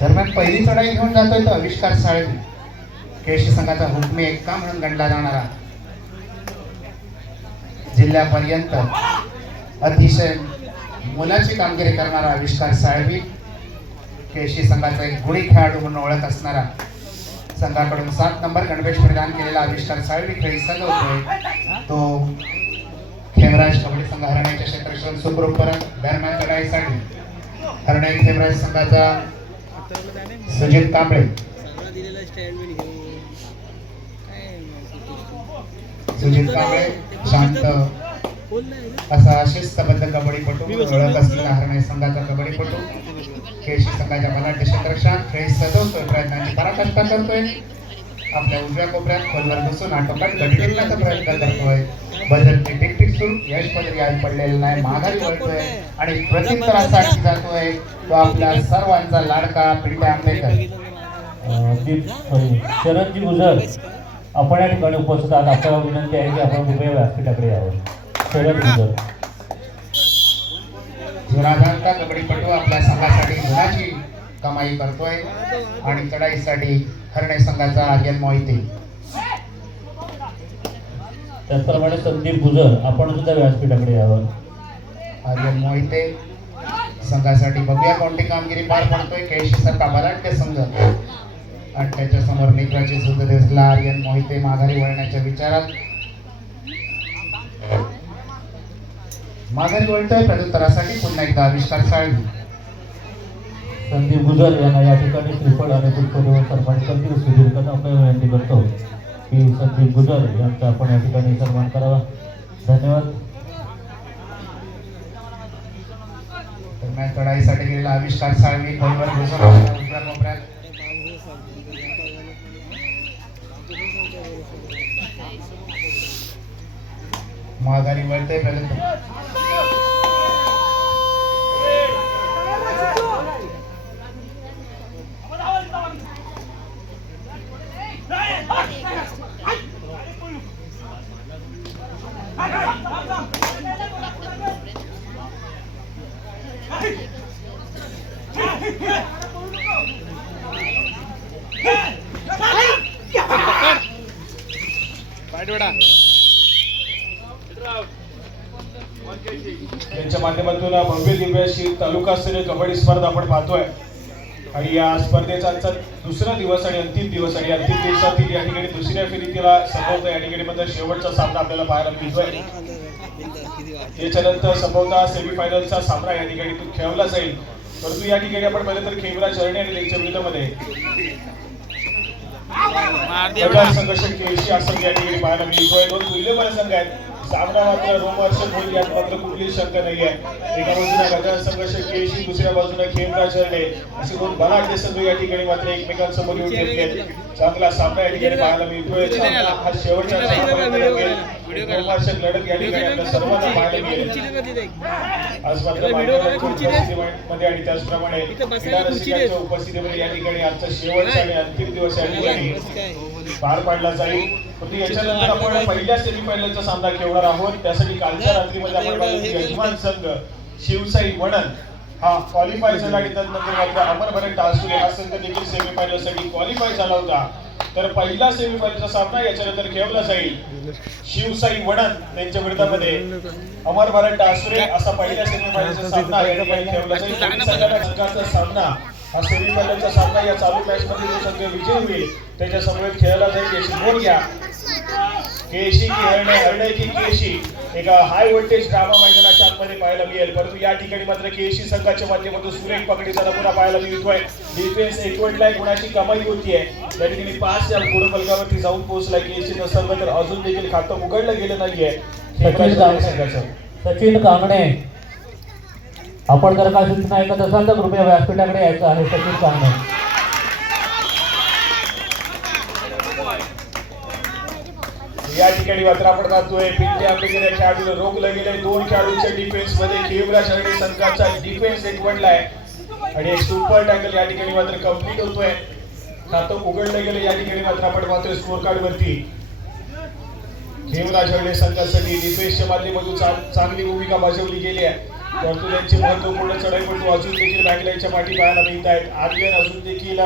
दरम्यान पहिली चढाई घेऊन जातोय तो आविष्कार साळवी, केळशी संघाचा हुकमी एक्का म्हणून गणला जाणारा, जिल्ह्यापर्यंत अतिशय मोलाची कामगिरी करणारा आविष्कार साळवी, केळशी संघाचा एक गुणी खेळाडू म्हणून ओळख असणारा, संघाकडून 7 नंबर गणवेश परिधान केलेला आविष्कार साळवी खेळी संघ होतोय तो खेमराज कबड्डी संघ हरण्याच्या क्षेत्रक्षण सुखरूप परत दरम्यान चढाईसाठी हरणे खेमराज संघाचा सुजित कांबळे, सुजित कांबळे शांत असा शिस्तबद्ध कबड्डीपटू ओळख असलेला हरणे संघाचा कबड्डीपटू केळशी संघाच्या बलाढ्य क्षेत्रक्षण खेळी सजवतोय, प्रयत्नांची पराकाष्ठा करतोय, आपल्या उजव्या कोपऱ्यात खोलवर बसून आटोकाट गडी टिकण्याचा प्रयत्न करतोय, बदलती टिकटिक सुरू, यश पदरी आज पडलेलं नाही, माघारी वळतोय आणि प्रत्युत्तरासाठी जातोय तो आपला सर्वांचा लाडका पिंट्या आंबेकर. शरदजी गुजर आपण या ठिकाणी उपस्थित आहात, आपल्याला विनंती आहे की आपण कृपया व्यासपीठाकडे यावं. शरद गुजर जुनाधांचा कबड्डीपटू आपल्या संघासाठी गुणाची कमाई करतोय आणि चढाईसाठी हरणे संघाचा आर्यन मोहिते. त्याचप्रमाणे संदीप गुजर आपण सुद्धा व्यासपीठाकडे यावं. आर्यन मोहिते संघासाठी बघूया कोणती कामगिरी पार पडतोय. केळशी सारखा बलाढ्य संघ आणि त्याच्या समोर मित्राची सुद्धा दिसला. आर्यन मोहिते माघारी वळण्याच्या विचारात माघारी वळतोय. प्रत्युत्तरासाठी पुन्हा एकदा आविष्कार साळवी. संदीप गुजर यांना या ठिकाणी श्रीफळ आणि पुष्पदेव सन्मानित करतील. सुधीर कदम विनंती करतो की संदीप गुजर यांचा आपण या ठिकाणी सन्मान करावा. धन्यवाद. दरम्यान चढाईसाठी गेलेला आविष्कार साळवी खोलवर बसून उजव्या कोपऱ्यात माघारी वळतोय. यांच्या माध्यमातून भव्य दिव्य अशी तालुकास्तरीय कबड्डी स्पर्धा आपण पाहतोय आणि या स्पर्धेचा आजचा दुसरा दिवस आणि अंतिम दिवस आणि अंतिम दिवसातील या ठिकाणी दुसऱ्या फेरीला संभवतः या ठिकाणी मात्र शेवटचा सामना आपल्याला पाहायला मिळतोय. याच्यानंतर संभवतः सेमीफायनलचा सामना या ठिकाणी खेळवला जाईल. परंतु या ठिकाणी आपण पाहिलं तर खेमराज हरणे आणि त्यांच्या विरोधामध्ये संघर्ष केळशी असं या ठिकाणी पाहायला मिळतोय. 2 तुल्यबळ संघ आहेत. सामना मात्र रोमहर्षक होईल यात मात्र कुठलीही शंका नाही आहे. एका बाजूला गजानन संघर्ष केळशी, दुसऱ्या बाजूला खेमराज हरणे असे 2 बलाढ्य संघ या ठिकाणी मात्र एकमेकांसमोर येऊन घेतले. चांगला सामना या ठिकाणी पाहायला मिळतोय. हा शेवटचा रोमहर्षक लढत या ठिकाणी आपल्या सर्वांना पाहायला मिळेल. आज मात्र मध्ये आणि त्याचप्रमाणे क्रीडारसिकांच्या उपस्थितीमध्ये या ठिकाणी आजचा शेवटचा आणि अंतिम दिवस या ठिकाणी पार पाडला जाईल. परंतु याच्यानंतर आपण पहिल्या सेमीफायनलचा सामना खेळणार आहोत. त्यासाठी कालच्या रात्रीमध्ये आपण यजमान संघ शिवसाई वणन हा क्वालिफाय झाला आणि त्यानंतर मात्र अमर भरत टासुरे हा संघ देखील सेमीफायनलसाठी क्वालिफाय झाला होता. तर पहिला सेमीफायनलचा सामना याच्यानंतर खेळवला जाईल. शिवसाई वणन यांच्या विरोधामध्ये अमर भरत टासुरे असा पहिल्या सेमीफायनलचा सामना या ठिकाणी खेळवला जाईल. संघाचा सामना हा सेमीफायनलचा सामना या चालू मॅच मध्ये जो संघ विजय होईल त्याच्या समवेत खेळला जाईल याची नोंद घ्या. केळशी की हरणे, हरणे की केळशी एका हाय व्होल्टेज ड्रामा मैदानाच्या आतमध्ये पाहायला मिळेल. परंतु या ठिकाणी मात्र केळशी संघाच्या माध्यमातून सुरेख पकडीचा नमुना पाहायला मिळतोय. डिफेन्स एकवटलाय, गुणाची कमाई होतीये. या ठिकाणी 5 या गुणफलकावरती जाऊन पोहोचलाय केळशी संघ. तर अजून देखील खातं उघडलं गेलं नाहीये सचिन कांगणे आपण जर काय सूचना ऐकत असाल तर कृपया व्यासपीठाकडे यायचं आहे. सचिन कांगणे या ठिकाणी मात्र आपण पाहतोय पिंट्या आंबेकर या खेळाडूला रोखलं गेलंय. 2 खेळाडूंच्या डिफेन्स मध्ये खेमराज हरणे संघाचा डिफेन्स एकवटलाय आणि एक सुपर टॅकल या ठिकाणी मात्र कंप्लीट होतोय. खातं उघडलं गेलं या ठिकाणी मात्र आपण पाहतोय स्कोर कार्ड वरती खेमराज हरणे संघासाठी डिफेन्सच्या माध्यमातून चांगली भूमिका बजावली गेली आहे. परंतु त्यांचे महत्वपूर्ण चढाईपटू अजून देखील बॅकलाईनच्या पाठी पाहायला मिळत आहेत. आर्यन अजून देखील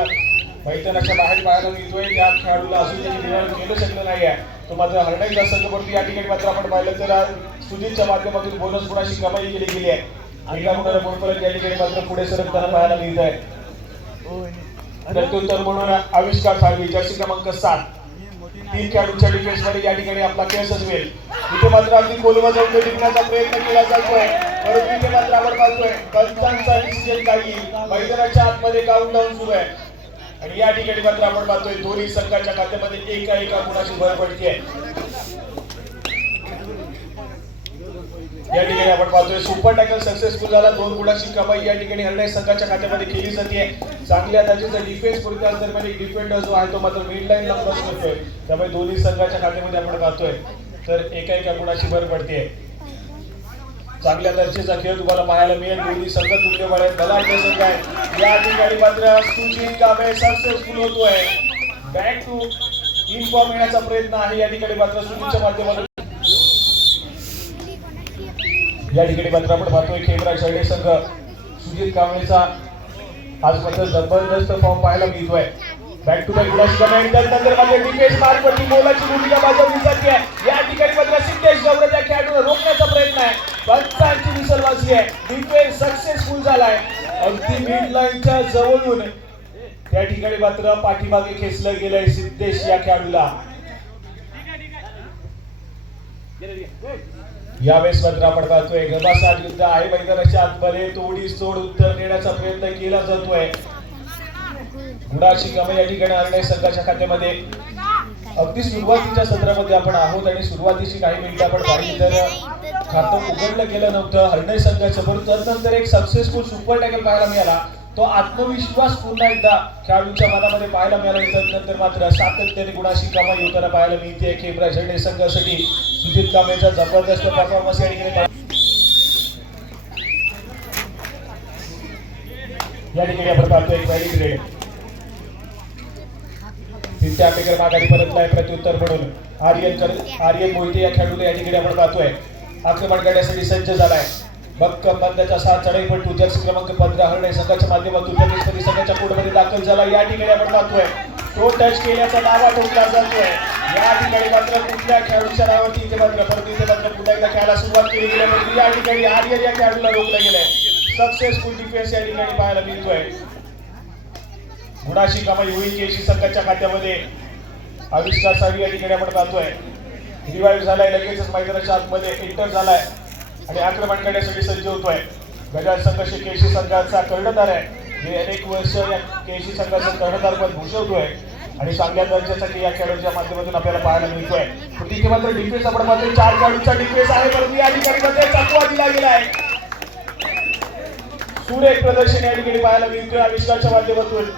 मैदानाच्या बाहेर पाहायला मिळतोय. त्या खेळाडूला अजून देखील निर्माण केलं शकलं नाही आहे. तो मात्र हरणाईचा संघ या ठिकाणी मात्र आपण पाहिलं तर सुधीरच्या माध्यमातून बोनस गुणाची कमाई केली गेली आहे. एका मुलाला गुणफलक या ठिकाणी मात्र पुढे सरकताना पाहायला मिळत आहे. प्रत्युत्तर म्हणून आविष्कार साळवी जर्सी क्रमांक 7 तीन खेळाडूंच्या डिफेन्स मध्ये या ठिकाणी आपला खेळ सजवेल. इथे मात्र अगदी खोलवर जाऊन जिंकण्याचा प्रयत्न केला जातोय. परंतु इथे मात्र आपण पाहतोय पंचांचा डिसिजन काही मैदानाच्या आतमध्ये काउंटडाऊन सुरू आहे. आणि या ठिकाणी मात्र आपण पाहतोय दोन्ही संघाच्या खात्यामध्ये एका गुणाची भर पडते. या ठिकाणी आपण पाहतोय सुपर टॅकल सक्सेसफुल झाला. 2 गुणाची कमाई या ठिकाणी हरणाई संघाच्या खात्यामध्ये केली जाते. चांगल्या दर्जाचा डिफेन्स पुरत्या दरम्यान एक डिफेंडर जो आहे तो मात्र मिड लाईनला क्रॉस करतोय. त्यामुळे दोन्ही संघाच्या खात्यामध्ये आपण पाहतोय तर एका गुणाची भर पडते. चांगल्या दर्जाचा खेळ तुम्हाला पाहायला मिळेल. दोन्ही संघ तुल्यबळ आहेत. बलाढ्य संघ आहे. या ठिकाणी मात्र सुजित कांबळे सक्सेसफुल होतोय. बॅक टू इन फॉर्म येण्याचा प्रयत्न आहे या ठिकाणी मात्र सुजितच्या माध्यमातून. या ठिकाणी मात्र आपण पाहतोय खेमराज शेळके संघ सुजित कांबळेचा आज मात्र जबरदस्त फॉर्म पाहायला मिळतोय. बॅक टू बॅक गुणाची कमाई त्यानंतर मात्र डिफेन्स मार्कवरती मोलाची भूमिका बजावली जाते. या ठिकाणी मात्र सिद्धेश गवळी त्या खेळाडूला रोखण्याचा प्रयत्न आहे. पंचांची विसर वाजली आहे. डिफेन्स सक्सेसफुल झालाय. अगदी मिड लाईनच्या जवळून त्या ठिकाणी मात्र पाठीमागे खेचलं गेलंय सिद्धेश या खेळाडूला. यावेळेस मात्र आपण पाहतोय घमासाट युद्ध आहे मैदानाच्या आतमध्ये. तोडीस तोड उत्तर देण्याचा प्रयत्न केला जातोय. गुणाची कमाई या ठिकाणी हरणाई संघाच्या खात्यामध्ये. अगदी सुरुवातीच्या सत्रामध्ये आपण आहोत आणि सुरुवातीची काही मिनिटं आपण पाहिली तर खातं उघडलं गेलं नव्हतं हरणाई संघाचं. परंतु त्यानंतर एक सक्सेसफुल सुपर टॅकल पाहायला मिळाला. तो आत्मविश्वास पुन्हा एकदा खेळाडूंच्या मनामध्ये पाहायला मिळाला. त्यानंतर मात्र सातत्याने गुणाची कमाई होताना पाहायला मिळते खेमराज शेळके संघासाठी. सुजित कांबळेचा जबरदस्त परफॉर्मन्स या ठिकाणी आपण पाहतोय. एक व्हॅली ग्रेड तिथे आंबेकर माघारी परतलाय प्रत्युत्तर म्हणून. आर्यन मोहिते या खेळाडूला या ठिकाणी आपण पाहतोय आक्रमण करण्यासाठी सज्ज झालाय. भक्कम बंदाचा 6 चढाईपटू जर्सी क्रमांक 15 हरणाई संघाच्या माध्यमातून जगदीशपती संघाच्या कोर्टमध्ये दाखल झाला. या ठिकाणी आपण पाहतोय तो टच केल्याचा दावा ठोकला जातोय. या ठिकाणी मात्र कुठल्या खेळाडूच्या नावावरती इथे मात्र परंतु इथे मात्र पुन्हा एकदा खेळायला सुरुवात केली गेली. परंतु या ठिकाणी आर्यन या खेळाडूला रोखलं गेलंय. सक्सेसफुल डिफेन्स या ठिकाणी पाहायला मिळतोय. गुणाची कमाई होईल केशी संघाच्या खात्यामध्ये. आविष्कार साळवी या ठिकाणी आपण पाहतोय रिवाइव्ह झालाय. लगेचच मैदानाच्या आतमध्ये एंटर झालाय आणि आक्रमण करण्यासाठी सज्ज होतोय. गजाल संघ केशी संघाचा कर्णधार आहे. हे अनेक वर्ष या केशी संघाचं कर्णधारपद भूषवतोय आणि चांगल्या दर्जाचा या खेळाडूच्या माध्यमातून आपल्याला पाहायला मिळतोय. तिथे मात्र डिफेन्स आपण पाहतोय 4 खेळाडूंचा डिफेन्स आहे. परंतु या ठिकाणी मध्ये चकवा दिला गेला आहे. सुरेख प्रदर्शन या ठिकाणी पाहायला मिळतोय आविष्कारच्या माध्यमातून.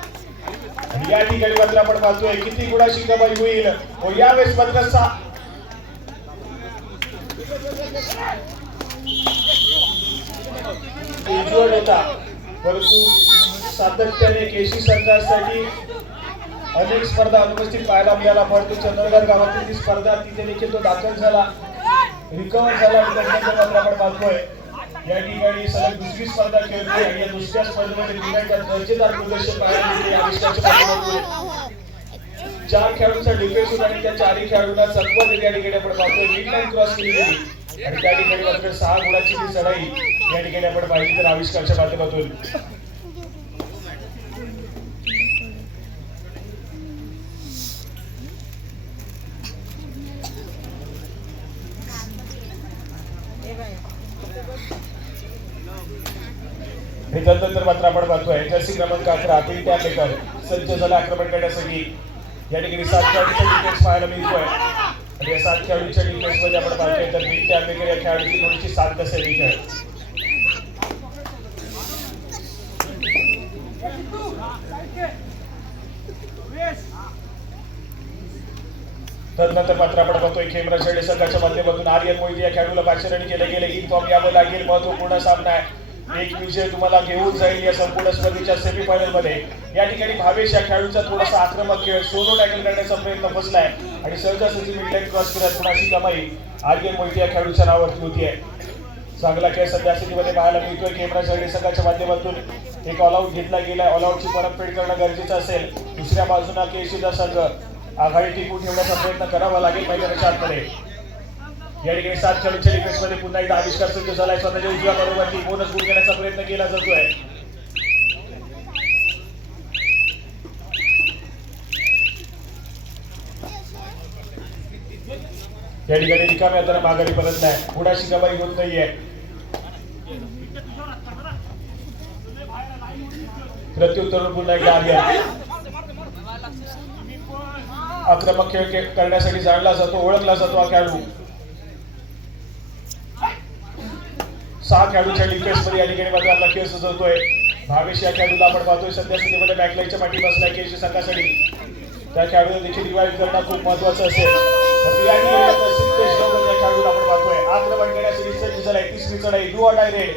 आणि या ठिकाणी मात्र आपण पाहतोय किती गुणाची कमाई होईल. व यावेळेस मात्र उज्ज्वल होता. परंतु सातत्याने केशी संघासाठी अनेक स्पर्धा अनुपस्थित पाहायला मिळाला. परंतु चंद्रगड गावातील ती स्पर्धा तिथे देखील तो दाखल झाला, रिकव्हर झाला. त्यानंतर मात्र आपण पाहतोय या ठिकाणी सलग दुसरी स्पर्धा खेळतोय आणि या दुसऱ्या स्पर्धेमध्ये पुन्हा दर्जेदार प्रदर्शन पाहायला मिळते. आविष्कारच्या माध्यमातून 4 खेळाडूंचा डिफेन्स होता आणि त्या 4ही खेळाडूंना चकवा दिली. या ठिकाणी आपण पाहतोय मिड लाईन क्रॉस केली गेली आणि त्या ठिकाणी मात्र 6 गुणाची ती चढाई या ठिकाणी आपण पाहिली तर आविष्कारच्या माध्यमातून. त्यानंतर मात्र आपण पाहतोय जर्सी क्रमांक 11 पिंट्या आंबेकर सज्ज झाला आक्रमण करण्यासाठी. या ठिकाणी 7 खेळाडूंचा डिफेन्स पाहायला मिळतोय आणि या 7 खेळाडूंच्या डिफेन्स मध्ये आपण पाहतोय तर पिंट्या आंबेकर या खेळाडूची थोडीशी साथ नसेल आहे. त्यानंतर मात्र आपण पाहतोय खेमराज शेळके संघाच्या माध्यमातून आर्यन मोहिते या खेळाडूला पाचारण केले गेले. इन फॉर्म यावं लागेल. महत्वपूर्ण सामना आहे. एक विजय तुम्हाला घेऊन जाईल या संपूर्ण स्पर्धेच्या सेमीफायनल मध्ये. या ठिकाणी भावेश या खेळाडूचा थोडासा आक्रमक खेळ सोलो टॅकल करण्याचा प्रयत्न फसलाय आणि सहजासहजी मिडलाईन क्रॉस करत गुणाची कमाई आर्यन मोहिते या खेळाडूच्या नावावरती होती आहे. चांगला खेळ सध्या स्थितीमध्ये पाहायला मिळतोय. खेमरा शहरी संघाच्या माध्यमातून एक ऑल आउट घेतला गेलाय. ऑल आउटची परतफेड करणं गरजेचं असेल. दुसऱ्या बाजूला केसीचा संघ आघाडी टिकून ठेवण्याचा प्रयत्न करावा लागेल मैदानाच्या आतमध्ये. या ठिकाणी 7 खेळाडूंच्या डिफेन्समध्ये पुन्हा एकदा आविष्कार सिद्ध झालाय. स्वतःच्या उजव्या बरोबरती बोनस गुण घेण्याचा प्रयत्न केला जातोय. या ठिकाणी रिकाम्या हाताने माघारी परत नाही. पुढाशी कमाई होत नाहीये. प्रत्युत्तर पुन्हा एकदा आर्यन आक्रमक खेळ करण्यासाठी जाणला जातो, ओळखला जातो हा खेळाडू. 6 खेळाडूच्या डिफेन्स मध्ये या ठिकाणी मात्र आपला खेळ सजवतोय. भावेश या खेळाडूला आपण पाहतोय सध्या स्थितीमध्ये बॅकलाईनच्या पाठी बसलाय केसी संघासाठी. त्या खेळाडूला देखील रिवाइव्ह करणं खूप महत्वाचं असेल. या ठिकाणी सिद्धेश गौरव या खेळाडूला आपण पाहतोय आक्रमण करण्यासाठी सज्ज झालाय. तिसरी चढाई डू ऑर डाय रेड.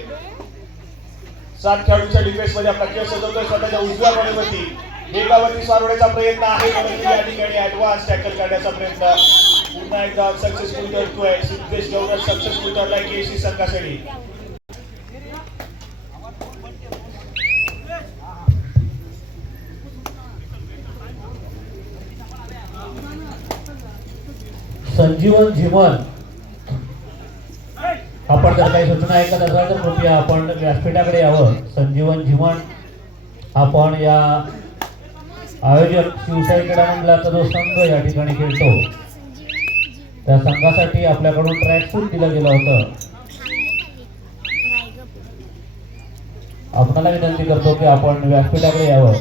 7 खेळाडूच्या डिफेन्स मध्ये आपला खेळ सजवतोय. स्वतःच्या उजव्या बाजूवरती वेगावरती स्वारवण्याचा प्रयत्न आहे, परंतु या ठिकाणी ऍडव्हान्स टॅकल करण्याचा प्रयत्न पुन्हा एकदा सक्सेसफुल करतोय. सिद्धेश गौरव सक्सेसफुल ठरलाय केसी संघासाठी. संजीवन जीवन आपण जर काही सूचना ऐकत असाल तर कृपया आपण व्यासपीठाकडे यावं. संजीवन जीवन आपण या आयोजक शिवशाही क्रीडा मंडळाचा जो संघ या ठिकाणी खेळतो त्या संघासाठी आपल्याकडून ट्रॅक सूट दिलं गेलं होतं. आपणाला विनंती करतो की आपण व्यासपीठाकडे यावं.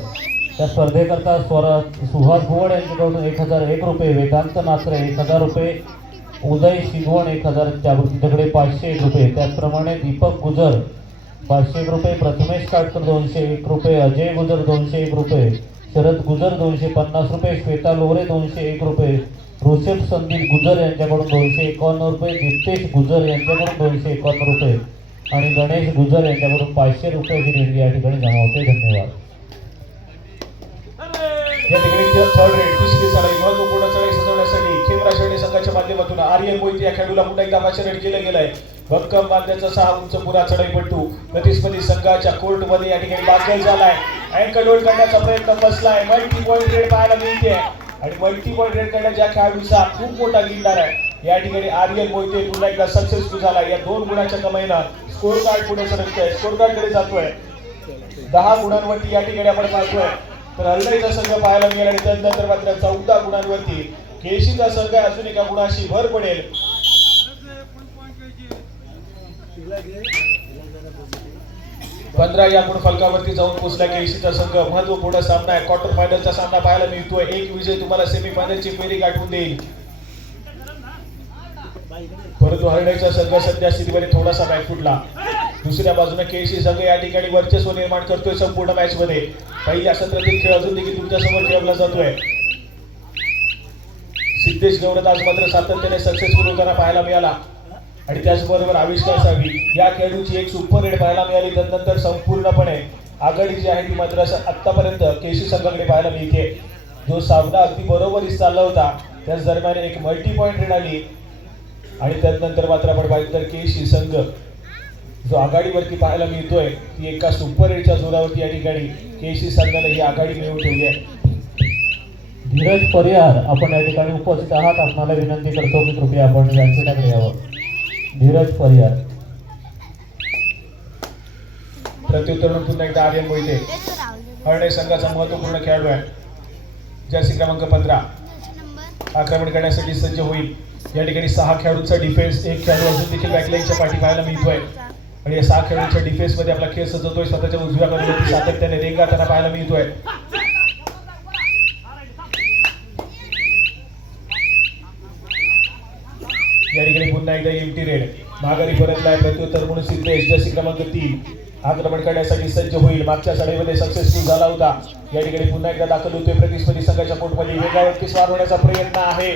त्या स्पर्धेकरता सुहास भुवड यांच्याकडून 1001 रुपये, वेदांत नाचरे 1000 रुपये, उदय शिगवण 1000, जागृती दगडे 501 रुपये, त्याचप्रमाणे दीपक गुजर 501 रुपये, प्रथमेश काटकर 201 रुपये, अजय गुजर 201 रुपये, शरद गुजर 250 रुपये, श्वेता लोरे 201 रुपये, ऋषभ संदीप गुजर यांच्याकडून 251 रुपये, दीप्तेश गुजर यांच्याकडून 251 रुपये आणि गणेश गुजर यांच्याकडून 500 रुपयाची देणगी या ठिकाणी जमा होते. धन्यवाद. या ठिकाणी थर्ड रेड तिसरी चढाई महत्वपूर्ण चढाई सजवण्यासाठी खेमरा शहरी संघाच्या माध्यमातून आर्यन मोहिते या खेळाडूला पुन्हा एकदा रेड केलं गेलंय. भक्कम बांध्याचा 6 उंच पुरा चढाईपट्टू प्रतिस्पर्धी संघाच्या कोर्ट मध्ये या ठिकाणी दाखल झालाय. अँकल होल्ड करण्याचा प्रयत्न बसलाय. मल्टी पॉइंट रेड पाहायला मिळते आणि मल्टी पॉइंट रेड करण्याच्या खेळाडूचा खूप मोठा गिरणार आहे. या ठिकाणी आर्यन मोहिते पुन्हा एकदा सक्सेसफुल झाला. या 2 गुणाच्या कमाईनं स्कोर कार्ड पुढे सरकतोय. स्कोर कार्ड कडे जातोय. 10 गुणांवरती या ठिकाणी आपण पाहतोय तर हलदाईचा संघ पाहायला मिळाला आणि त्यानंतर मात्र 14 गुणांवरती केशीचा संघ अजून एका गुणाशी भर पडेल. 15 या गुण फलकावरती जाऊन पोहोचला केशीचा संघ. महत्वपूर्ण सामना आहे. क्वार्टर फायनलचा सामना पाहायला मिळतोय. एक विजय तुम्हाला सेमीफायनलची फेरी गाठवून देईल. परंतु हरण्याचा संघ सध्या स्थितीमध्ये थोडासा बॅक फुटला. दुसऱ्या बाजूने केसी संघ या ठिकाणी वर्चस्व निर्माण करतोय संपूर्ण मॅच मध्ये. पहिल्या सत्रातील खेळ अजून देखील तुमच्या समोर ठेवला जातोय. सिद्धेश गौरव आज मात्र सातत्याने सक्सेसफुल होताना पाहायला मिळाला आणि त्याचबरोबर आविष्कार सावी या खेळाडूची एक सुपर रेड पाहायला मिळाली. त्यानंतर संपूर्णपणे आघाडी जी आहे ती मात्र आतापर्यंत केसी संघाकडे पाहायला मिळते. जो सामना अगदी बरोबरीच चालला होता त्याच दरम्यान एक मल्टी पॉइंट रेड आली आणि त्यानंतर मात्र आपण पाहिलं तर केसी संघ जो आघाडीवरती पाहायला मिळतोय ती एका सुपर रेडच्या जोरावरती या ठिकाणी केसी संघाने ही आघाडी मिळवून ठेवली आहे. धीरज परिहार आपण या ठिकाणी उपस्थित आहात. आपणाला विनंती करतो की कृपया आपण व्यासपीठाकडे यावं. धीरज परिहार. प्रत्युत्तर पुन्हा एकदा आर्यन मोहिते हरणे संघाचा महत्वपूर्ण खेळाडू आहे. जर्सी क्रमांक 15 आक्रमण करण्यासाठी सज्ज होईल. या ठिकाणी 6 खेळाडूंचा डिफेन्स, एक खेळाडू अजून देखील बॅकलाईनच्या पाठी पाहायला मिळतोय आणि या 6 खेळाडूंच्या डिफेन्स मध्ये आपला खेळ सजवतोय. स्वतःच्या उजव्या बाजूला सातत्याने रेंगाळताना पाहायला मिळतोय. या ठिकाणी पुन्हा एकदा एमटी रेड माघारी परतलाय. प्रत्युत्तर म्हणून सिद्धेश जर्सी क्रमांक 3 आक्रमण करण्यासाठी सज्ज होईल. मागच्या चढाईमध्ये सक्सेसफुल झाला होता. या ठिकाणी पुन्हा एकदा दाखल होतोय प्रतिस्पर्धी संघाच्या कोर्टमध्ये. वेगावरती स्वार होण्याचा प्रयत्न आहे.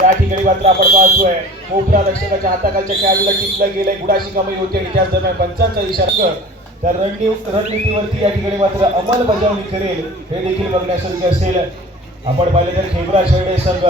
या ठिकाणी मात्र आपण पाहतोय कोपरा रक्षकाच्या हाताखालच्या खेळाडूला टिपलं गेलंय. गुणाची कमाई होती आणि त्याच दरम्यान पंचांचा इशारा त्या रणनीतीवरती या ठिकाणी मात्र अंमलबजावणी करेल हे देखील बघण्यासारखे असेल. आपण पाहिलं तर खेमरा शहरी संघ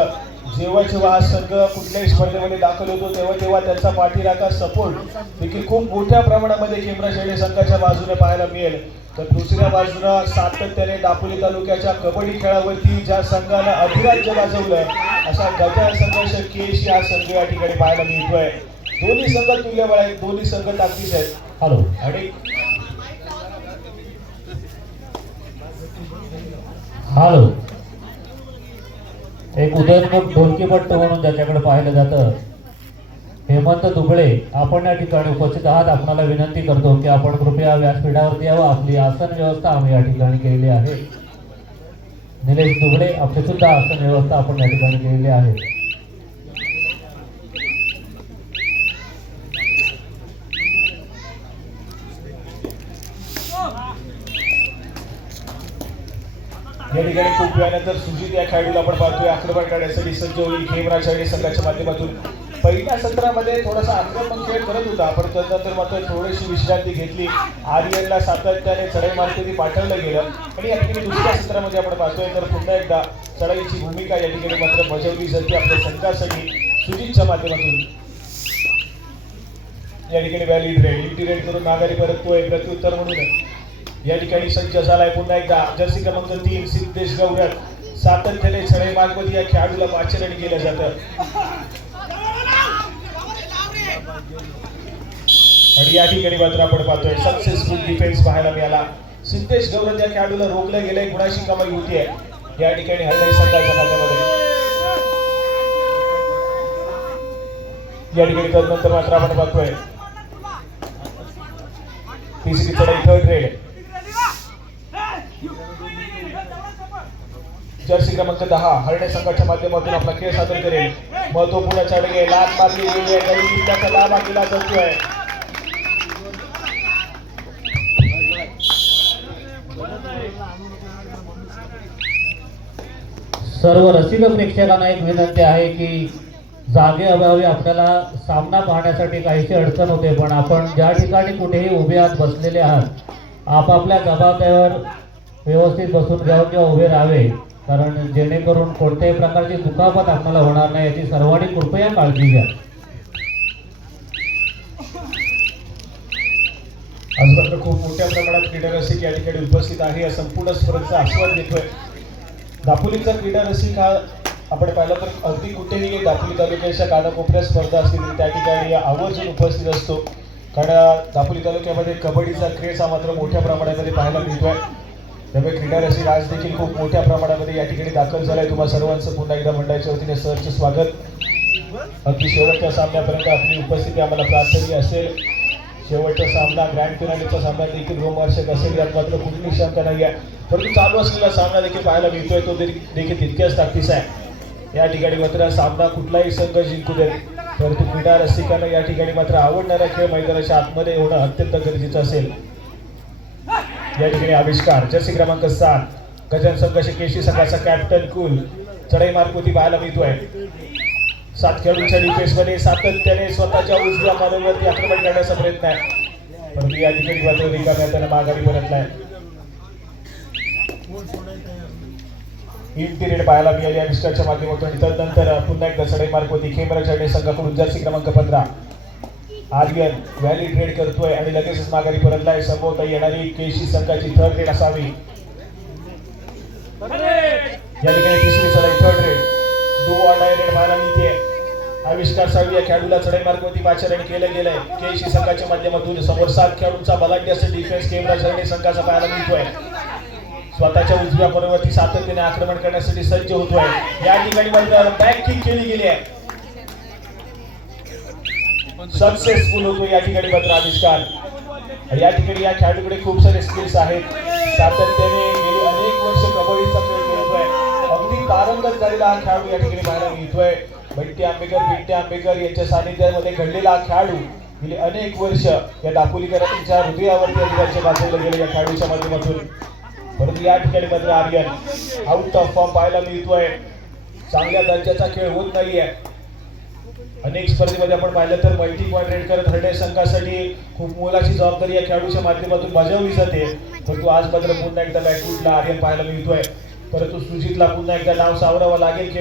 जेव्हा जेव्हा हा संघ कुठल्याही स्पर्धेमध्ये दाखल होतो तेव्हा त्यांचा पाठीराखा सपोर्ट देखील खूप मोठ्या प्रमाणामध्ये खेमरा शेळी संघाच्या बाजूने पाहायला मिळेल. तर दुसऱ्या बाजूला सातत्याने दापोली तालुक्याच्या कबड्डी खेळावरती ज्या संघानं अधिराज्य गाजवलं अशा गजानन संघर्ष केश हा संघ या ठिकाणी पाहायला मिळतोय. दोन्ही संघ तुल्यबळ आहेत, दोन्ही संघ ताकदीचे आहेत. हॅलो आणि हॅलो एक उदयनमुख ढोलकीपट्टू म्हणून ज्याच्याकडे पाहिलं जातं हेमंत दुबळे आपण या ठिकाणी उपस्थित आहात. आपणाला विनंती करतो की आपण कृपया व्यासपीठावरती यावं. आपली आसन व्यवस्था आम्ही या ठिकाणी केलेली आहे. निलेश दुबळे आपली सुद्धा आसन व्यवस्था आपण या ठिकाणी केलेली आहे. या ठिकाणी खूप वेळानंतर सुजित या खेळाडूला आपण पाहतोय आक्रमण करण्यासाठी सज्ज होईल खेमरा शेळी संघाच्या माध्यमातून. पहिल्या सत्रामध्ये थोडासा आक्रमक खेळ करत होता, पण त्यानंतर मात्र थोडीशी विश्रांती घेतली. आर्यनला सातत्याने चढाई मार्फती पाठवलं गेलं आणि या ठिकाणी दुसऱ्या सत्रामध्ये आपण पाहतोय तर पुन्हा एकदा चढाईची भूमिका या ठिकाणी मात्र बजावली जाते आपल्या संघासाठी सुजितच्या माध्यमातून. या ठिकाणी व्हॅलिड रेड करून माघारी परततोय प्रत्युत्तर म्हणून या ठिकाणी सज्ज झालाय पुन्हा एकदा जर्सी क्रमांक 3 सिद्धेश गौरव. सातत्याने चढाई मार्गमध्ये या खेळाडूला पाचारण केलं जातं आणि या ठिकाणी मात्र आपण पाहतोय सक्सेसफुल डिफेन्स पाहायला मिळाला. सिद्धेश गौरव या खेळाडूला रोखलं गेलंय, गुणाशी कमाई होतीये या ठिकाणी हरणाई संघाच्या खात्यामध्ये. या ठिकाणी तदनंतर मात्र आपण पाहतोय तिसरी चढाई थर्ड रेड जर्सी क्रमांक 10 हरणे संघाच्या माध्यमातून आपला खेळ सादर करेल. महत्वपूर्ण चढाई लाट मारली गेली आहे, काही मिनिटाचा लाभ दिला जातोय. सर्व रसिक प्रेक्षकांना एक विनंती आहे की जागे अभावी आपल्याला सामना पाहण्यासाठी काहीशी अडचण होते, पण आपण ज्या ठिकाणी कुठेही उभे आहात बसलेले आहात आपापल्या जबाबदारीवर व्यवस्थित बसून घ्यावं किंवा उभे राहावे, कारण जेणेकरून कोणत्याही प्रकारची दुखापत आपल्याला होणार नाही याची सर्वांनी कृपया काळजी घ्या. आज मात्र खूप मोठ्या प्रमाणात क्रीडा रसिक या ठिकाणी उपस्थित आहे. या संपूर्ण स्पर्धेचा आस्वाद घेतोय. दापोलीचा क्रीडा रसिक हा आपण पाहिलं तर अगदी कुठेही दापोली तालुक्याच्या कानाकोपऱ्यात स्पर्धा असतील त्या ठिकाणी आवर्जून उपस्थित असतो, कारण दापोली तालुक्यामध्ये कबड्डीचा क्रेज हा मात्र मोठ्या प्रमाणामध्ये पाहायला मिळतोय. त्यामुळे क्रीडा रसिक आज देखील खूप मोठ्या प्रमाणामध्ये या ठिकाणी दाखल झालाय. तुम्हा सर्वांचं पुन्हा एकदा मंडळाच्या वतीने सहर्ष स्वागत. अगदी शेवटच्या सामन्यापर्यंत आपली उपस्थिती आम्हाला प्रार्थनीय असेल. शेवटचा सामना ग्रँड फिनालेचा सामना देखील रोमहर्षक असेल यात मात्र कुठलीही शंका नाही आहे. परंतु चालू असलेला सामना देखील पाहायला मिळतोय तो देखील तितक्याच ताकदीचा आहे. या ठिकाणी मात्र सामना कुठलाही संघ जिंकू देत, परंतु क्रीडा रसिकांना या ठिकाणी मात्र आवडणारा खेळ मैदानाच्या आतमध्ये होणं अत्यंत गरजेचं असेल. या ठिकाणी आविष्कार जर्सी क्रमांक 7 गजानन संघर्ष केशी संघाचा कॅप्टन कुल चढाई मार्फती पाहायला मिळतोय. 7 खेळाडूंच्या डिफेन्समध्ये सातत्याने स्वतःच्या उजव्या मानेवरती आक्रमण करण्याचा प्रयत्न आहे, परंतु या ठिकाणी मात्र रिकाम्या त्यानं माघारी परतलाय. पिरियड पाहायला मिळाली आविष्कारच्या माध्यमातून. तदनंतर पुन्हा एकदा चढाई मार्फती खेमरा शेळी संघाकडून जर्सी क्रमांक 15 आर्यन व्हॅली ट्रेड करतोय आणि लगेचच माघारी परतलाय. संभवता येणारी केशी संघाची थर्ड रेड असावी. या ठिकाणी तिसरी चढाई third red do or die red पाहायला मिळते. आविष्कार सावी या खेळाडूला चढाई मार्गावरती पाचारण केलं गेलंय. केशी संघाच्या माध्यमातून समोर 7 खेळाडूंचा बलाढ्य असं डिफेन्स खेमरा शेळी संघाचा पाहायला मिळतोय. स्वतःच्या उजव्या बरोबरती सातत्याने आक्रमण करण्यासाठी सज्ज होतोय. या ठिकाणी मात्र बॅक किक केली गेली आहे, सक्सेसफुल होतो या ठिकाणी मात्र आविष्कार. या ठिकाणी या खेळाडूकडे खूप सारे स्किल्स आहेत. सातत्याने गेली अनेक वर्ष कबड्डीचा खेळ खेळतोय. अगदी पारंगत झालेला हा खेळाडू या ठिकाणी पाहायला मिळतोय. बिट्टे आंबेकर यांच्या सानिध्यामध्ये घडलेला हा खेळाडू गेली अनेक वर्ष या दापोलीकरांच्या हृदयावरती अधिराज्य गाजवलं गेलं या खेळाडूच्या माध्यमातून. परंतु या ठिकाणी मात्र आर्यन आउट ऑफ फॉर्म पाहायला मिळतोय. चांगल्या दर्जाचा खेळ होत नाहीये. अनेक स्पर्धेमध्ये आपण पाहिलं तर मल्टी पॉईंट रेड करत हरणे संघासाठी खूप मोलाची जबाबदारी या खेळाडूच्या माध्यमातून बजावली जाते, परंतु आज मात्र पुन्हा एकदा बॅकफुटला आर्यन पाहायला मिळतोय. परंतु सुजितला पुन्हा एकदा नाव सावरावं लागेल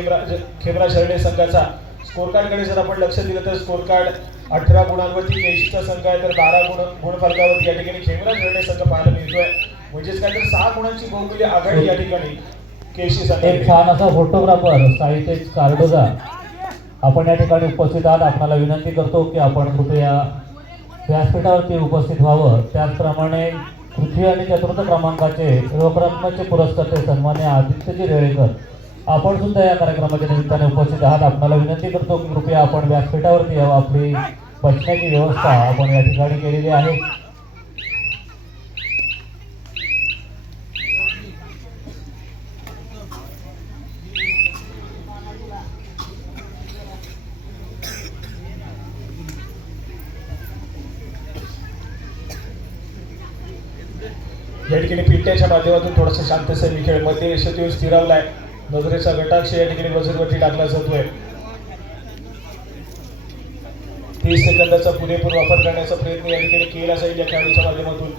खेमरा शरणे संघाचा. स्कोर कार्डकडे जर आपण लक्ष दिलं तर स्कोर कार्ड 18 गुणांवरती केशीचा संघ आहे, तर 12 गुणफलकावरती या ठिकाणी खेमरा शरणे संघ पाहायला मिळतोय. म्हणजेच काय तर 6 गुणांची बहुमूल्य आघाडी या ठिकाणी केशी संघ. एक छान असा फोटोग्राफर साहितेश कार्डोजा आपण या ठिकाणी उपस्थित आहात. आपणाला विनंती करतो की आपण कृपया व्यासपीठावरती उपस्थित व्हावं. त्याचप्रमाणे तृतीय आणि चतुर्थ क्रमांकाचे रोखरत्नाचे पुरस्कर्ते सन्मान्य आदित्यजी रेळेकर आपण सुद्धा या कार्यक्रमाच्या निमित्ताने उपस्थित आहात. आपल्याला विनंती करतो की कृपया आपण व्यासपीठावरती यावं. आपली बसण्याची व्यवस्था आपण या ठिकाणी केलेली आहे. या ठिकाणी पिट्ट्याच्या माध्यमातून थोडासा शांतसमी खेळ मध्ये यशस्वी स्थिरावलाय. नजरेचा गटाक्ष या ठिकाणी वजनवरती टाकला जातोय. 30 सेकंदाचा पुरेपूर वापर करण्याचा प्रयत्न या ठिकाणी केला जाईल या खेळाडूच्या माध्यमातून.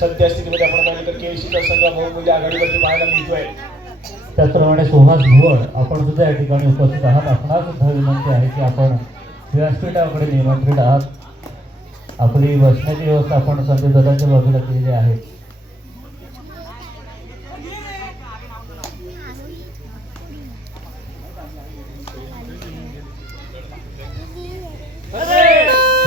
सध्या स्थितीमध्ये आपण पाहिलं तर केशीचा संघ बहुमूल्य आघाडीवरती पाहायला मिळतोय. त्याचप्रमाणे सुहास भुवड आपण सुद्धा या ठिकाणी उपस्थित आहात. आपणाला सुद्धा विनंती आहे की आपण व्यासपीठाकडे निमंत्रित आहात. आपली बसण्याची व्यवस्था आपण संदीप दादांच्या बाजूला केलेली आहे.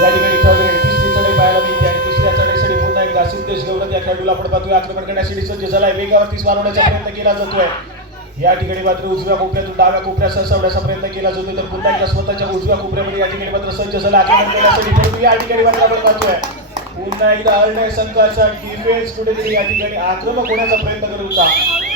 या ठिकाणी तिसरी चढाई पाहायला मिळते आणि तिसऱ्या चढाईसाठी पुन्हा एकदा सिद्धेश गौरव या खेळाडूला आपण पाहतोय आक्रमण करण्यासाठी सज्ज झालाय. वेगावरती मारवण्याचा प्रयत्न केला जातोय. या ठिकाणी मात्र उजव्या कोपऱ्यातून डाव्या कोपऱ्यात सरसावण्याचा प्रयत्न केला जातोय, तर पुन्हा एकदा स्वतःच्या उजव्या कोपऱ्यामध्ये या ठिकाणी मात्र सज्ज झाला आक्रमण करण्यासाठी. परंतु या ठिकाणी मात्र आपण पाहतोय पुन्हा एकदा हरणे संघाचा डिफेन्स कुठेतरी या ठिकाणी आक्रमक होण्याचा प्रयत्न करत होता,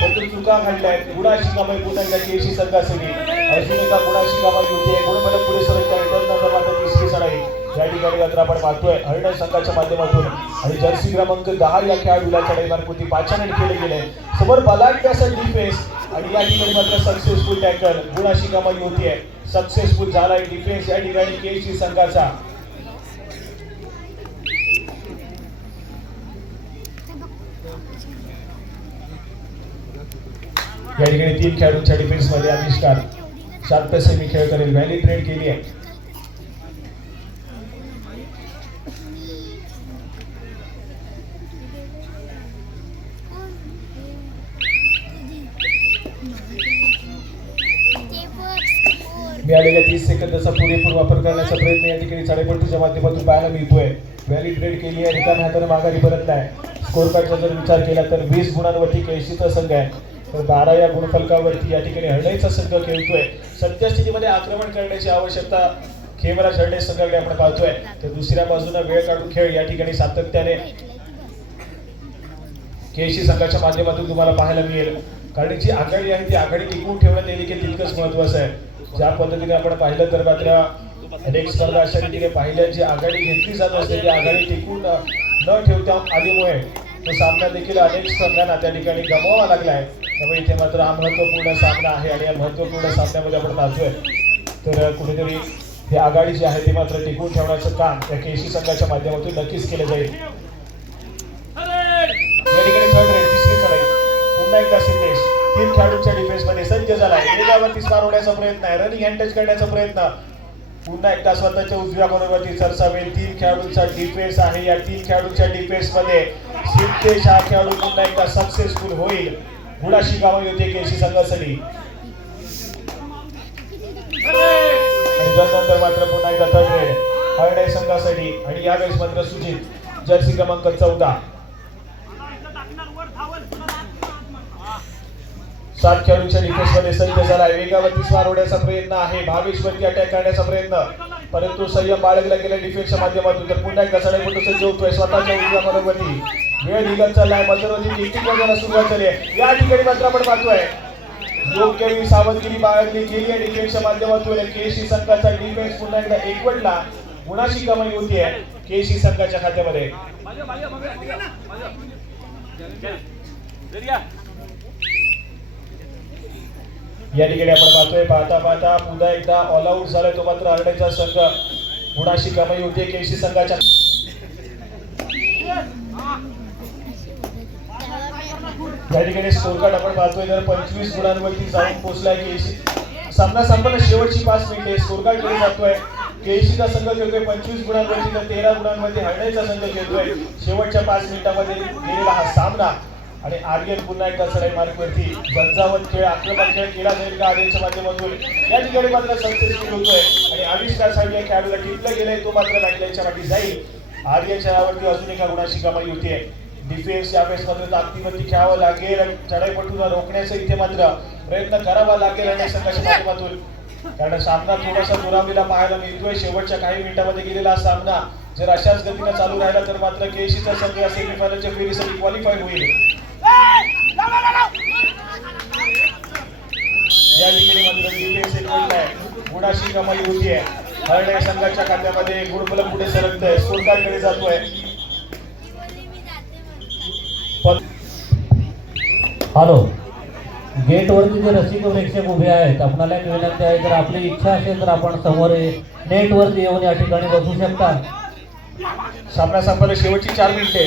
परंतु चुका घडल्या. गुणाशी कामाई पुन्हा एकदा केशी संघासाठी अजून एका गुणाशी कामाई होते. गुणफलक पुढे सरकत आहे. त्यानंतर मात्र तिसरी चढाई या ठिकाणी मात्र आपण पाहतोय हरणे संघाच्या माध्यमातून आणि जर्सी क्रमांक 10 या खेळाडूला चढाई मार्फती पाचारण केले गेले. समोर बलाढ्य असा डिफेन्स आणि या ठिकाणी मात्र सक्सेसफुल टॅकल गुणाशी कामाई होतीये. सक्सेसफुल झालाय डिफेन्स या ठिकाणी केशी संघाचा. या ठिकाणी 3 खेळाडूंच्या डिफेन्स मध्ये आविष्कार शांत सेमी खेळ करेल. व्हॅली ट्रेड केली आहे. मिळालेल्या 30 सेकंदाचा पुरेपूर वापर करण्याचा प्रयत्न या ठिकाणी चढाईपट्टीच्या माध्यमातून पाहायला मिळतोय. व्हॅली ट्रेड केली आहे. रिकाम्या हाताने माघारी परतलाय. स्कोर कार्डचा जर विचार केला तर 20 गुणांवरती केशीचा संघ आहे, तर 12 या गुणफलकावरती या ठिकाणी हरणेचा संघ खेळतोय. सध्या स्थितीमध्ये आक्रमण करण्याची आवश्यकता खेमरा शरणे संघाकडे आपण पाहतोय, तर दुसऱ्या बाजूला वेळ काढून खेळ या ठिकाणी सातत्याने केशी संघाच्या माध्यमातून तुम्हाला पाहायला मिळेल. कारण जी आघाडी आहे ती आघाडी टिकवून ठेवणं देखील तितकंच महत्वाचं आहे. ज्या पद्धतीने आपण पाहिलं तर मात्र अनेक स्पर्धा अशा रीतीने पाहिल्या जी आघाडी घेतली जात असते ती आघाडी टिकून न ठेवता आल्यामुळे तो सामना देखील अनेक संघांना त्या ठिकाणी गमवावा लागलाय. त्यामुळे इथे मात्र हा महत्वपूर्ण सामना आहे आणि या महत्वपूर्ण सामन्यामध्ये आपण पाहतोय तर कुठेतरी ही आघाडी जी आहे ती मात्र टिकवून ठेवण्याचं काम या केशी संघाच्या माध्यमातून नक्कीच केलं जाईल. या ठिकाणी थर्ड रेड तिसरी चढाई पुन्हा एकदा सिद्धेश 3 खेळाडूंच्या डिफेन्स मध्ये सज्ज झालाय. वेगावरती मारवण्याचा प्रयत्न आहे. रनिंग हँड टच करण्याचा प्रयत्न पुन्हा एकदा स्वतःच्या उजव्या कॉर्नरवरती सरसावेल. 3 खेळाडूंचा डिफेन्स आहे. या 3 खेळाडूंच्या डिफेन्स मध्ये सिद्धेश हा खेळाडू पुन्हा एकदा सक्सेसफुल होईल. गुणाशी कामाई होते केशी संघासाठी आणि त्यानंतर मात्र पुन्हा एकदा थर्ड रेड हरणे संघासाठी आणि यावेळेस मात्र सुजित जर्सी क्रमांक 14 7 खेळाडूंच्या डिफेन्स मध्ये सज्ज झाला. वेगावरती स्वार होण्याचा प्रयत्न आहे. भावेश वरती अटॅक करण्याचा प्रयत्न, परंतु संयम बाळगला गेला डिफेन्सच्या माध्यमातून. तर पुन्हा एकदा चढाईपटू सज्ज होतोय स्वतःच्या उजव्या कॉर्नरवरती. वेळ निघत चाललाय. मधोमधी मीटिंग वगैरे सुरुवात झाली आहे. या ठिकाणी मात्र आपण पाहतोय योग्य वेळी सावधगिरी बाळगली गेली आहे डिफेन्सच्या माध्यमातून. केशी संघाचा डिफेन्स पुन्हा एकदा एकवटला. गुणाशी कमाई होतीये केशी संघाच्या खात्यामध्ये. या ठिकाणी आपण पाहतोय पाहता पुन्हा एकदा ऑल आउट झालाय तो मात्र हरण्याचा संघ. गुणाशी कमाई होते केशी संघाच्या. या ठिकाणी स्कोर कार्ड आपण पाहतोय तर 25 गुणांवरती जाऊन पोहोचलाय केसी. सामना संपन्न शेवटची 5 मिनिटे स्कोर कार्ड कडे जातोय. केसीचा संघ खेळतोय 25 गुणांवरती तर 13 गुणांमध्ये हरण्याचा संघ खेळतोय. शेवटच्या 5 मिनिटांमध्ये गेलेला हा सामना आणि आर्यन पुन्हा एकदा चढाई मार्गवरती झंझावत खेळ आक्रमक खेळ केला जाईल का आर्यनच्या माध्यमातून या ठिकाणी मात्र सक्सेसफुल होतोय आणि आविष्कार साहेब या खेळाडूला टिपलं गेलंय तो मात्र लाईटलाईनच्या पाठी जाईल. आर्यनच्या नावावरती अजून एका गुणाची कमाई होतीये. डिफेन्स यावेळेस मात्र ताकदीवरती खेळावं लागेल आणि चढाईपटूला रोखण्याचा इथे मात्र प्रयत्न करावा लागेल आणि संघाच्या माध्यमातून कारण सामना थोडासा दुरावलेला पाहायला मिळतोय. शेवटच्या काही मिनिटांमध्ये गेलेला हा सामना जर अशाच गतीने चालू राहिला तर मात्र केसीचा संघ सेमीफायनलच्या फेरीसाठी क्वालिफाय होईल. या ठिकाणी मात्र डिफेन्स एक गुणाची कमाई होतीये. हरण्या संघाच्या खात्यामध्ये गुणफलक पुढे सरकतोय. स्कोर कार्ड कडे जातोय. हॅलो, गेटवरती जे रसिक प्रेक्षक उभे आहेत आपणाला एक विनंती आहे, जर आपली इच्छा असेल तर आपण समोर नेटवरती येऊन या ठिकाणी बसू शकता. सामना संपला शेवटची 4 मिनिटे.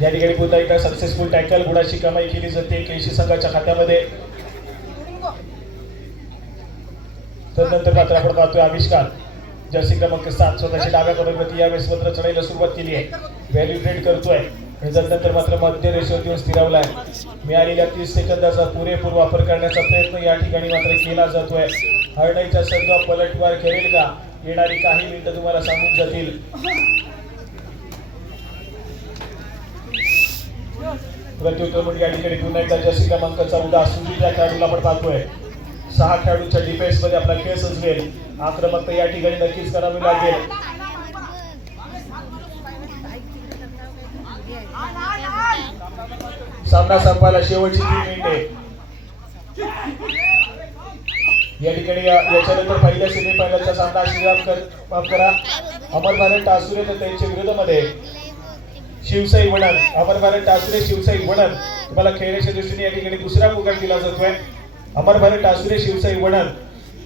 या ठिकाणी पुन्हा एकदा सक्सेसफुल टॅकल गुणाची कमाई केली जाते केसी संघाच्या खात्यामध्ये. तदनंतर मात्र आपण पाहतोय आविष्कार जर्सी क्रमांक 7 स्वतःच्या डाव्या कॉर्नरवरती यावेळेस मात्र चढाईला सुरुवात केली आहे. व्हॅल्यू ट्रेड करतोय आणि तदनंतर मात्र मध्य रेषेवर येऊन स्थिरावलाय. मिळालेल्या 30 सेकंदाचा पुरेपूर वापर करण्याचा प्रयत्न या ठिकाणी मात्र केला जातोय. हरणाईचा संघ पलटवार करेल का? येणारी काही मिनिटं तुम्हाला सांगून जातील. प्रत्युत्तर म्हणून या ठिकाणी पुन्हा एकदा जर्सी क्रमांक 14 सुजित या खेळाडूला आपण पाहतोय. 6 खेळाडूंच्या डिफेन्स मध्ये आपला खेळ सजवेल. आक्रमकता या ठिकाणी नक्कीच करावी लागेल. सामना संपायला शेवटची 3 मिनिटे. या ठिकाणी याच्यानंतर पहिल्या सेमीफायनलचा सामना श्रीराम करा अमर भारत टासुरे तर त्यांच्या विरोधामध्ये शिवसाई वणन. अमर भारत टासुरे शिवसाई वणन तुम्हाला खेळण्याच्या दृष्टीने या ठिकाणी दुसरा पुकार दिला जातोय. अमर भारत टासुरे शिवसाई वणन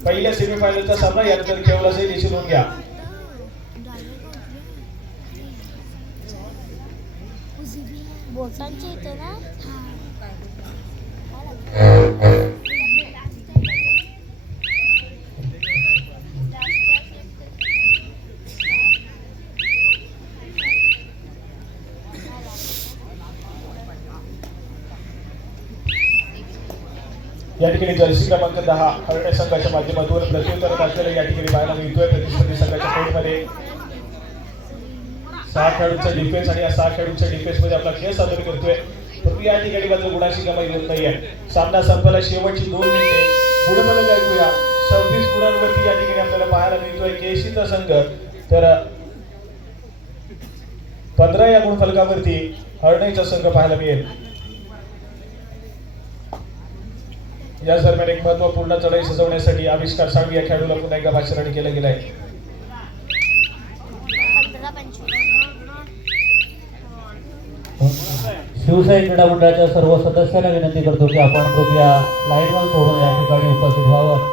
पहिल्या सेमीफायनलचा सामना यानंतर खेळवला जाईल याची नोंद घ्या. बोटांचे येते ना या ठिकाणी जर्सी क्रमांक 10 हरण्या संघाच्या माध्यमातून प्रत्युत्तर असलेल्या या ठिकाणी पाहायला मिळतोय. प्रतिस्पर्धी संघाच्या कोर्टमध्ये 6 खेळाडूंचा डिफेन्स आणि या 6 खेळाडूंच्या डिफेन्स मध्ये आपला खेळ सादर करतोय. परंतु या ठिकाणी मात्र गुणाची कमाई होत नाहीये. सामना संपला शेवटची 2 मिनिटे. गुणफलक ऐकूया 26 गुणांवरती या ठिकाणी आपल्याला पाहायला मिळतोय केसीचा संघ तर 15 या गुणफलकावरती हरण्याचा संघ पाहायला मिळेल. या दरम्यान एक महत्वपूर्ण चढाई सजवण्यासाठी आविष्कार साळवी या खेळाडूला पुन्हा एकदा भाषण केलं गेलंय. शिवसाई क्रीडा मंडळाच्या सर्व सदस्यांना विनंती करतो की आपण कृपया लाईनवर सोडून या ठिकाणी उपस्थित व्हावं.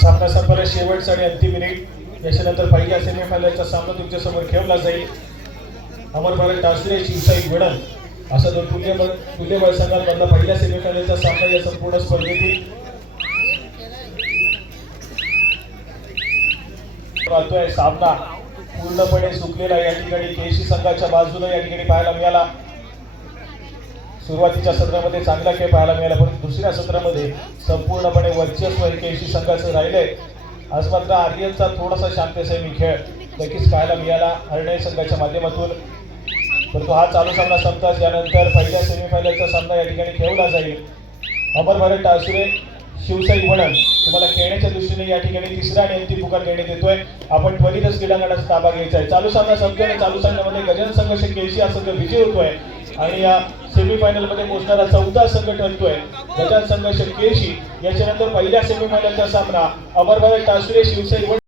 सामना संपला शेवटचा आणि अंतिम मिनिट. याच्यानंतर पहिल्या सेमीफायनलचा सामना तुमच्या समोर खेळला जाईल. अमर भारत टासुरे शिवसाई वणन असा दोन तुल्यबळ संघांमधला पहिल्या सेमीफायनलचा सामना या संपूर्ण स्पर्धेतील पाहतोय. सामना पूर्णपणे सुकलेला या ठिकाणी केसी संघाच्या बाजूने या ठिकाणी पाहायला मिळाला. सुरुवातीच्या सत्रामध्ये चांगला खेळ पाहायला मिळाला, परंतु दुसऱ्या सत्रामध्ये संपूर्णपणे वर्चस्व हे केसी संघाचं राहिलंय. आज मात्र आर्यनचा थोडासा शांतसैमी खेळ नक्कीच पाहायला मिळाला हरणे संघाच्या माध्यमातून. परंतु हा चालू सामना संपताच यानंतर पहिल्या सेमीफायनलचा सामना या ठिकाणी खेळला जाईल. अमर भारत टासुरे शिवसाई वडण तुम्हाला खेळण्याच्या दृष्टीने या ठिकाणी तिसरा आणि अंतिम पुकार देण्यात येतोय. आपण त्वरितच क्रीडांगणाचा ताबा घ्यायचा आहे. चालू सामना संपल्याने चालू सामन्यामध्ये गजानन संघ केसी हा संघ विजयी होतोय आणि या सेमीफायनल मध्ये पोहोचणारा 14 संघ ठरतोय गजानन संघ केसी. याच्यानंतर पहिल्या सेमीफायनलचा सामना अमर भारत टासुरे शिवसाई वडण